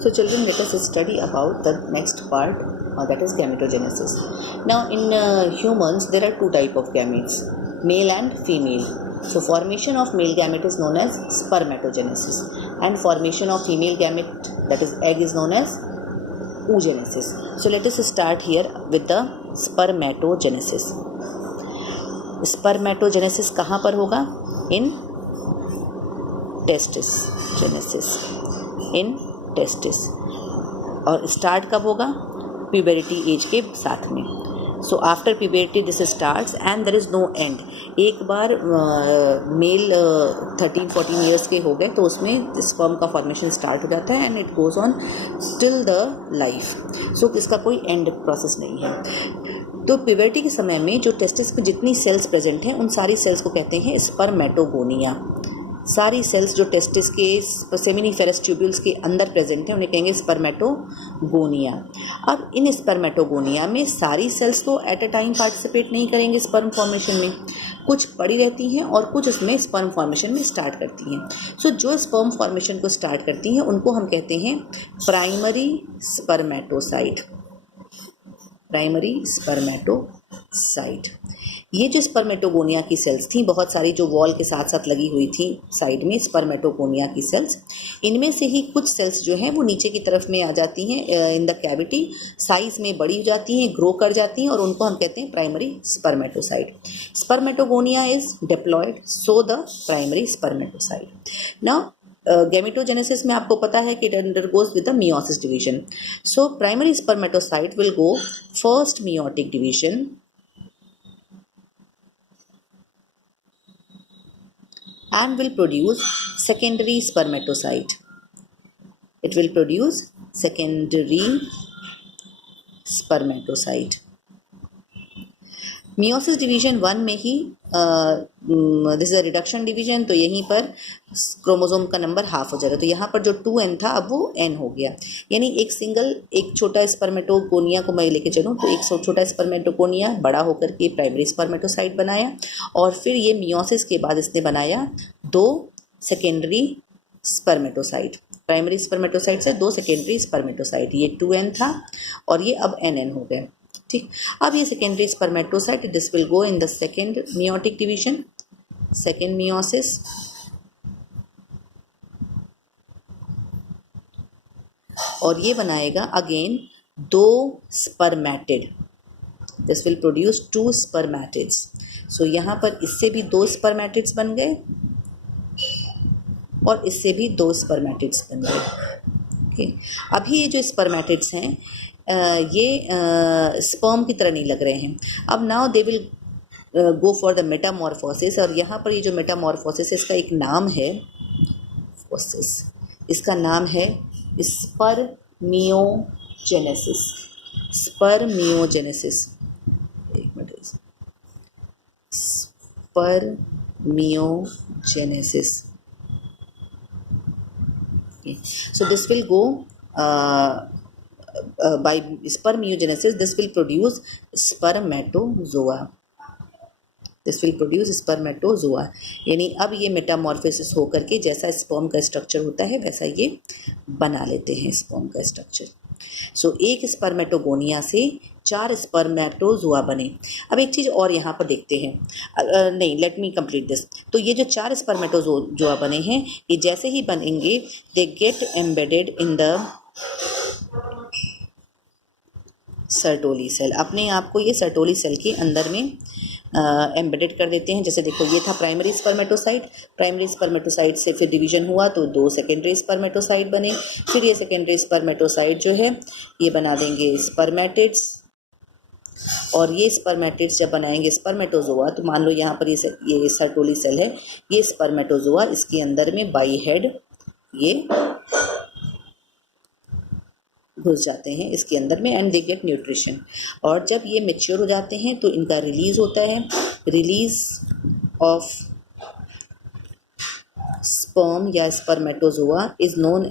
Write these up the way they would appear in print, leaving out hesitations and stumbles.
So children, let us study about the next part, that is gametogenesis. Now in humans there are two type of gametes, male and female. So formation of male gamete is known as spermatogenesis, and formation of female gamete, that is egg, is known as oogenesis. So let us start here with the spermatogenesis. Spermatogenesis कहाँ पर होगा? In testis genesis, in testis. और start कब होगा? Puberty age के साथ में. So after puberty this starts and there is no end. एक बार मेल 13-14 ईयर्स के हो गए तो उसमें स्पर्म का फॉर्मेशन स्टार्ट हो जाता है and it goes on till the life. So इसका कोई एंड प्रोसेस नहीं है. तो प्यूबरिटी के समय में जो टेस्टिस में जितनी सेल्स प्रेजेंट हैं उन सारी सेल्स को कहते हैं स्पर्मेटोगोनिया. सारी सेल्स जो टेस्टिस के सेमिनिफेरस ट्यूब्यूल्स के अंदर प्रेजेंट हैं उन्हें कहेंगे स्पर्मेटोगोनिया. अब इन स्पर्मेटोगोनिया में सारी सेल्स तो एट अ टाइम पार्टिसिपेट नहीं करेंगे स्पर्म फॉर्मेशन में. कुछ पड़ी रहती हैं और कुछ इसमें स्पर्म फॉर्मेशन में स्टार्ट करती हैं. सो जो स्पर्म फॉर्मेशन को स्टार्ट करती हैं उनको हम कहते हैं प्राइमरी स्पर्मेटोसाइट. Primary spermatocyte. ये जो स्पर्मेटोगोनिया की सेल्स थी, बहुत सारी जो वॉल के साथ साथ लगी हुई थी साइड में स्पर्मेटोगोनिया की सेल्स, इनमें से ही कुछ सेल्स जो हैं वो नीचे की तरफ में आ जाती हैं इन द कैविटी, साइज़ में बड़ी हो जाती हैं, ग्रो कर जाती हैं और उनको हम कहते हैं primary spermatocyte. Spermatogonia is diploid, so the primary spermatocyte. Now gametogenesis में आपको पता है कि it undergoes with the meiosis division. So primary spermatocyte will go first meiotic division and will produce secondary spermatocyte. It will produce secondary spermatocyte. Meiosis division 1 में ही this is a reduction division, तो यहीं पर chromosome का number half हो जाएगा. तो यहाँ पर जो 2n था अब वो n हो गया. यानी एक छोटा स्पर्मेटोगोनिया को मैं लेके चलूँ तो एक छोटा स्पर्मेटोगोनिया बड़ा होकर के प्राइमरी स्पर्मेटोसाइट बनाया और फिर ये मियोसिस के बाद इसने बनाया 2 सेकेंडरी स्पर्मेटोसाइट. प्राइमरी स्पर्मेटोसाइट से 2 सेकेंडरी स्पर्मेटोसाइट. ये 2n था और ये अब nn हो गया. ठीक. अब ये secondary spermatocyte this will go in the second meiotic division, second meiosis, और ये बनाएगा again 2 spermatid. This will produce 2 spermatids. So यहाँ पर इससे भी 2 स्पर्मेटिड्स बन गए और इससे भी 2 स्पर्मेटिड्स बन गए. ओके. अभी ये जो स्पर्मेटिड्स हैं ये स्पर्म की तरह नहीं लग रहे हैं. अब now they will go for the Metamorphosis. और यहाँ पर ये जो मेटामॉर्फोसिस इसका एक नाम है, इसका नाम है स्पर्मियोजेनेसिस. स्पर्मियोजेनेसिस, एक minute, spermiogenesis. So this will go by spermiogenesis. This will produce spermatozoa. This will produce spermatozoa. यानी अब ये मेटामॉर्फोसिस होकर के जैसा स्पर्म का स्ट्रक्चर होता है वैसा ये बना लेते हैं स्पर्म का स्ट्रक्चर. सो एक स्पर्मेटोगोनिया से 4 स्पर्मेटोजोआ बने. अब एक चीज़ और यहाँ पर देखते हैं. नहीं, लेट मी कंप्लीट दिस. तो ये जो 4 स्पर्मेटोजोआ बने हैं ये जैसे ही बनेंगे they get embedded in the Sertoli cell. अपने आप को ये सर्टोली सेल के अंदर में एम्बेडेड कर देते हैं. जैसे देखो ये था प्राइमरी स्पर्मेटोसाइट. प्राइमरी स्पर्मेटोसाइट से फिर डिवीजन हुआ तो 2 सेकेंडरी स्पर्मेटोसाइट बने. फिर ये सेकेंडरी स्पर्मेटोसाइट जो है ये बना देंगे स्पर्मेटिड्स, और ये स्पर्मेटिड्स जब बनाएंगे स्पर्मेटोजोआ तो मान लो यहाँ पर ये सर्टोली सेल है, ये स्पर्मेटोजोआ इसके अंदर में बाई हेड ये घुस जाते हैं इसके अंदर में एंड दे गेट न्यूट्रिशन. और जब ये मैच्योर हो जाते हैं तो इनका रिलीज़ होता है. रिलीज ऑफ स्पर्म या spermatozoa is known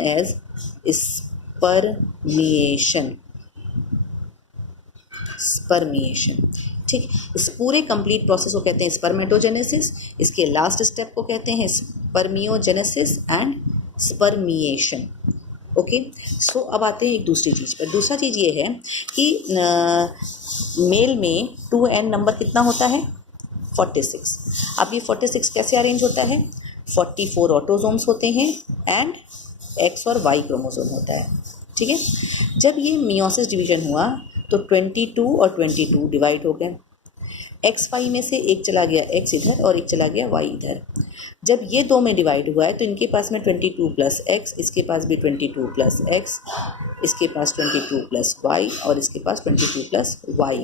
as spermiation. ठीक, इस पूरे कंप्लीट प्रोसेस को कहते हैं स्पर्मेटोजेनेसिस, इसके लास्ट स्टेप को कहते हैं स्पर्मियोजेनेसिस एंड स्पर्मिएशन। ओके, सो अब आते हैं एक दूसरी चीज़ पर। दूसरा चीज़ ये है कि मेल में 2n नंबर कितना होता है 46। अब ये 46 कैसे अरेंज होता है, 44 ऑटोजोम्स होते हैं एंड X और Y क्रोमोसोम होता है। ठीक है, जब ये मियोसिस डिवीजन हुआ तो 22 और 22 डिवाइड हो गए, XY में से एक चला गया X इधर और एक चला गया Y इधर। जब ये दो में डिवाइड हुआ है तो इनके पास में 22 प्लस X, इसके पास भी 22 प्लस X, इसके पास 22 प्लस Y और इसके पास 22 प्लस Y।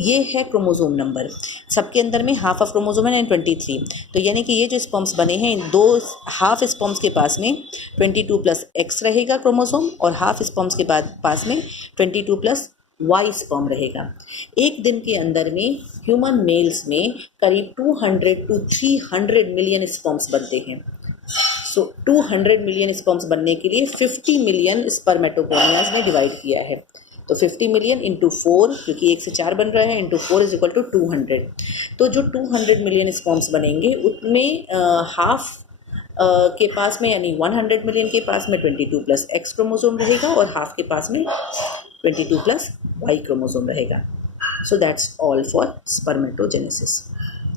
ये है क्रोमोसोम नंबर। सबके अंदर में हाफ ऑफ क्रोमोसोम है 23, तो यानी कि ये जो स्पर्म्स बने हैं इन दो हाफ स्पर्म्स के पास में 22 प्लस X रहेगा क्रोमोसोम और हाफ स्पर्म्स के बाद पास में 22 प्लस Y स्पर्म रहेगा। एक दिन के अंदर में ह्यूमन मेल्स में करीब 200 to 300 मिलियन स्पर्म्स बनते हैं। सो 200 मिलियन स्पर्म्स बनने के लिए 50 मिलियन स्पर्मेटोगोनियाज ने डिवाइड किया है। तो 50 मिलियन इंटू 4, क्योंकि 1 से 4 बन रहा है, इंटू 4 इज इक्वल टू 200। तो जो 200 मिलियन स्पर्म्स बनेंगे उनमें हाफ के पास में यानी 100 मिलियन के पास में 22 प्लस X क्रोमोसोम रहेगा और हाफ के पास में 22 प्लस Y क्रोमोसोम रहेगा। So that's all for spermatogenesis.